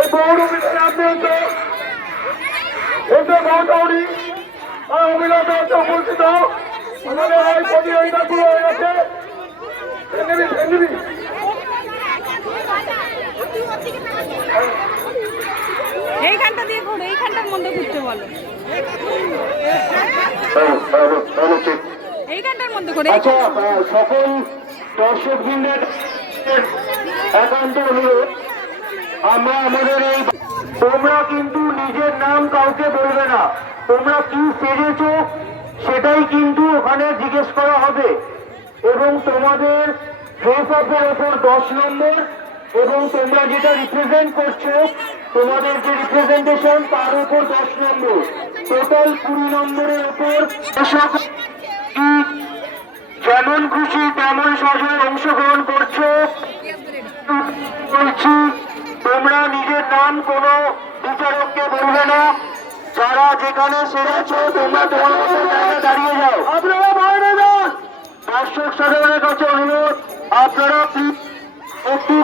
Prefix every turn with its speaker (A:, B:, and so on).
A: এই পৌরমিতে নামবে তো এতে মৌটাউরি আর অভিলাষ উপস্থিত। আমাদের এই প্রতিযোগিতা শুরু হয়ে গেছে।
B: এইখানটা দিয়ে ঘুরো এইখানটার মধ্যে ঘুরতে বলো। এইখানটার মধ্যে করে
A: আচ্ছা সকল দর্শক বৃন্দের একান্ত আমরা আমাদের এই তোমরা কিন্তু নিজের নাম কাউকে বলবে না। তোমরা কি সেজেছো, সেটাই কিন্তু ওখানে জিজ্ঞেস করা হবে। এবং তোমাদের ফেস অফের ওপর দশ নম্বর, এবং তোমরা যেটা রিপ্রেজেন্ট করছ, তোমাদের যে রিপ্রেজেন্টেশন তার উপর দশ নম্বর। টোটাল কুড়ি নম্বরের কি যেমন খুশি তেমন সজনে অংশগ্রহণ করছ। বলছি নিজের কোন বিচারককে বলবে না। যারা যেখানে সেরেছো, তোমরা তোমার দাঁড়িয়ে যাও। আপনারা বাইরে যান দর্শক সাধারণের কাছে অনুরোধ, আপনারা একটু